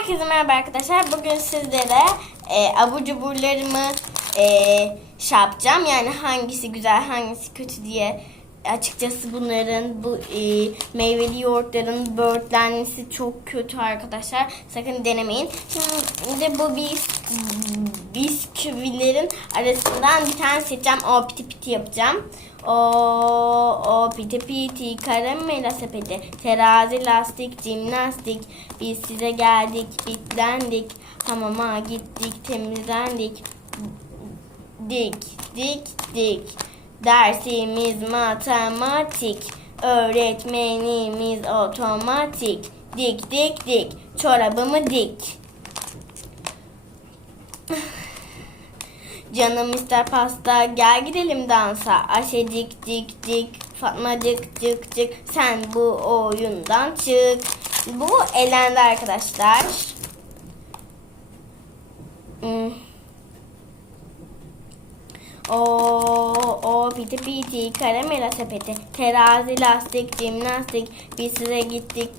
Herkese merhaba arkadaşlar. Bugün sizlere e, abur cuburlarımı e, şey yapacağım. Yani hangisi güzel, hangisi kötü diye. Açıkçası bunların bu e, meyveli yoğurtların böğürtlenmesi çok kötü arkadaşlar. Sakın denemeyin. Şimdi bu bis, bisküvilerin arasından bir tane seçeceğim. O piti piti yapacağım. O, o piti piti karamela sepeti terazi lastik jimnastik biz size geldik bitlendik hamama gittik temizlendik dik dik dik dersimiz matematik öğretmenimiz otomatik dik dik dik çorabımı dik Canım ister pasta gel gidelim dansa. Ayşe cik cik cik Fatma cık cık cık sen bu oyundan çık. Bu elendi arkadaşlar. Hmm. O o piti piti karamela sepeti. Terazi lastik jimnastik. Biz size gittik.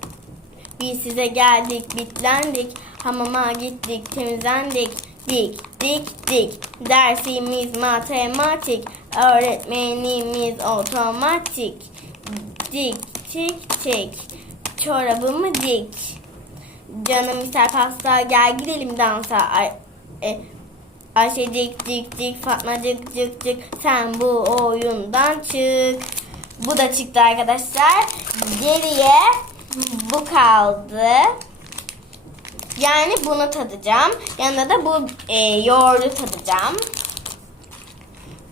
Biz size geldik bitlendik. Hamama gittik temizlendik. Dik dik dik. Dersimiz matematik. Öğretmenimiz otomatik. Dik tik tik çorabımı dik. Canım ister pasta gel gidelim dansa. Ay, e, Ayşe dik dik dik Fatma cık cık cık sen bu oyundan çık bu da çıktı arkadaşlar geriye bu kaldı yani bunu tadacağım. Yanında da bu e, yoğurdu tadacağım.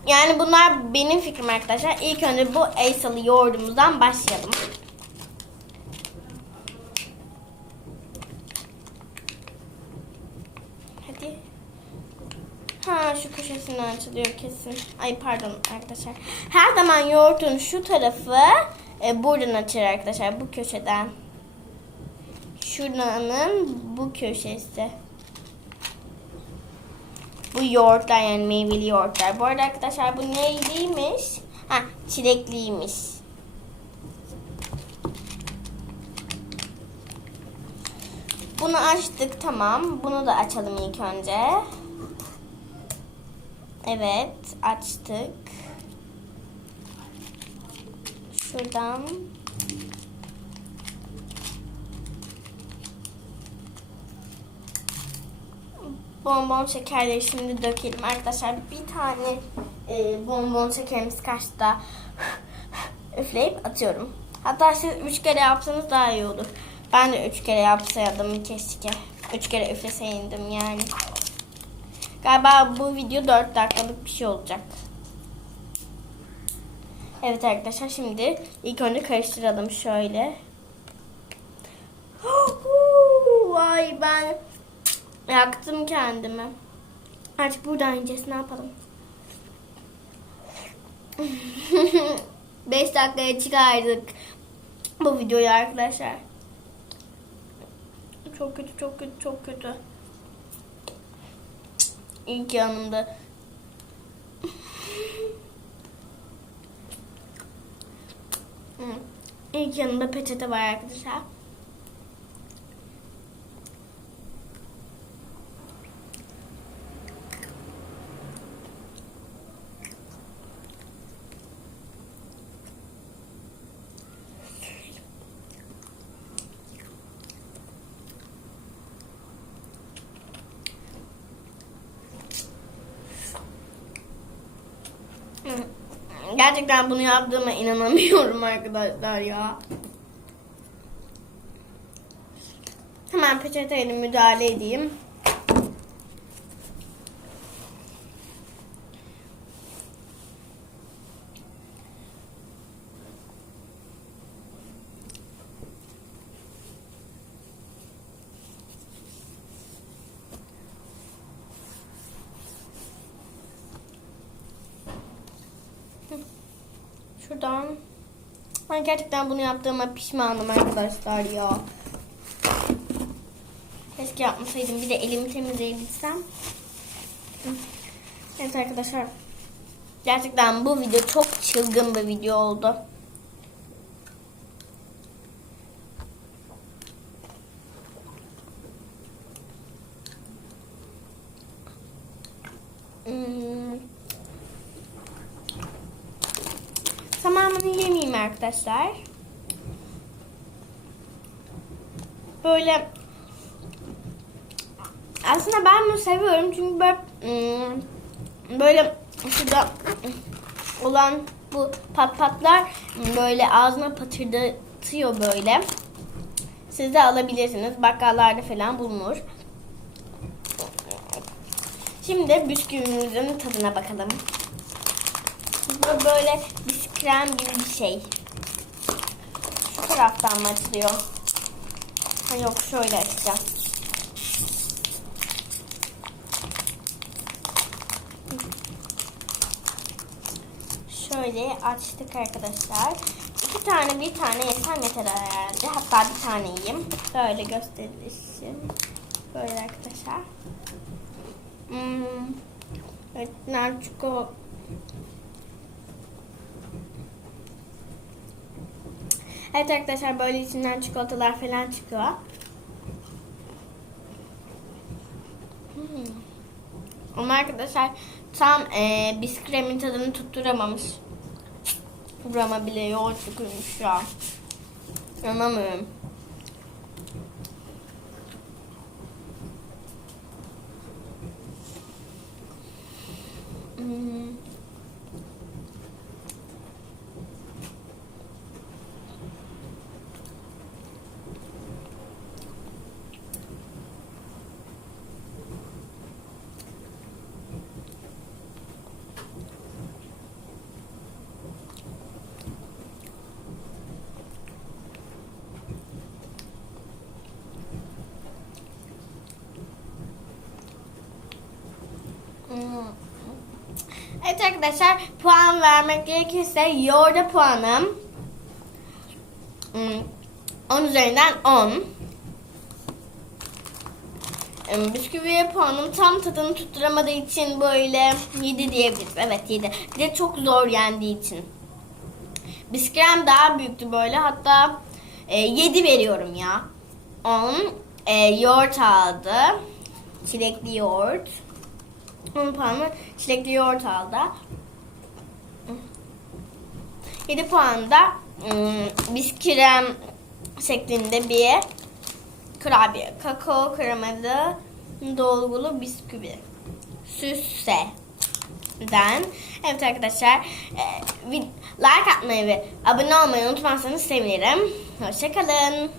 Yani bunlar benim fikrim arkadaşlar. İlk önce bu Aysalı yoğurdumuzdan başlayalım. Ha şu köşesinden açılıyor kesin. Ay pardon arkadaşlar. Her zaman yoğurtun şu tarafı e, buradan açılır arkadaşlar. Bu köşeden. Şuranın bu köşesi. Bu yoğurtlar yani meyveli yoğurtlar. Bu arada arkadaşlar bu neyliymiş? Ha çilekliymiş. Bunu açtık tamam. Bunu da açalım ilk önce. Evet açtık. Şuradan bonbon şekerleri şimdi dökelim arkadaşlar. Bir tane e, bonbon şekerimiz kaçta üfleyip atıyorum. Hatta siz üç kere yapsanız daha iyi olur. Ben de üç kere yapsaydım keşke. Üç kere üfleseydim yani. Galiba bu video 4 dakikalık bir şey olacak. Evet arkadaşlar şimdi ilk önce karıştıralım şöyle. Vay ben Yaktım kendimi. Artık buradan yiyeceğiz. Ne yapalım? 5 dakikaya çıkardık bu videoyu arkadaşlar. Çok kötü, çok kötü, çok kötü. İlk yanımda peçete var arkadaşlar. Gerçekten bunu yaptığıma inanamıyorum arkadaşlar ya. Hemen peçeteyle müdahale edeyim. Şuradan. Ben gerçekten bunu yaptığıma pişmanım arkadaşlar ya. Keşke yapmasaydım. Bir de elimi temizleyebilsem. Evet arkadaşlar. Gerçekten bu video çok çılgın bir video oldu. Yemeyeyim arkadaşlar. Böyle aslında ben bunu seviyorum çünkü böyle ım, böyle şurada olan bu pat patlar böyle ağzına patırdatıyor böyle. Siz de alabilirsiniz. Bakkallarda falan bulunur. Şimdi bisküvimizin tadına bakalım. Böyle biskrem gibi bir şey. Şu taraftan mı açılıyor? Ha yok şöyle açacağım. Şöyle açtık arkadaşlar. İki tane bir tane yesem yeter herhalde. Hatta bir tane yiyeyim. Böyle gösterilsin. Böyle arkadaşlar. Hmm. Evet, Narçuko. Evet arkadaşlar böyle içinden çikolatalar falan çıkıyor. Hmm. Ama arkadaşlar tam e, bisküvimin tadını tutturamamış. Burama bile yoğurt sıkılmış ya. Anlamıyorum. Hmm. Hmm. Evet arkadaşlar puan vermek gerekirse yoğurda puanım hmm, 10 üzerinden 10. Hmm, Bisküviye puanım tam tadını tutturamadığı için böyle 7 diyebiliriz. Evet 7. Bir de çok zor yendiği için. Biskrem daha büyüktü böyle hatta e, 7 veriyorum ya. 10 e, yoğurt aldı. Çilekli yoğurt. 10 puanı çilekli yoğurt aldı. 7 puan da ım, biskrem şeklinde bir kurabiye. Kakao kremalı dolgulu bisküvi. Süsse'den. Evet arkadaşlar e, like atmayı ve abone olmayı unutmazsanız sevinirim. Hoşçakalın.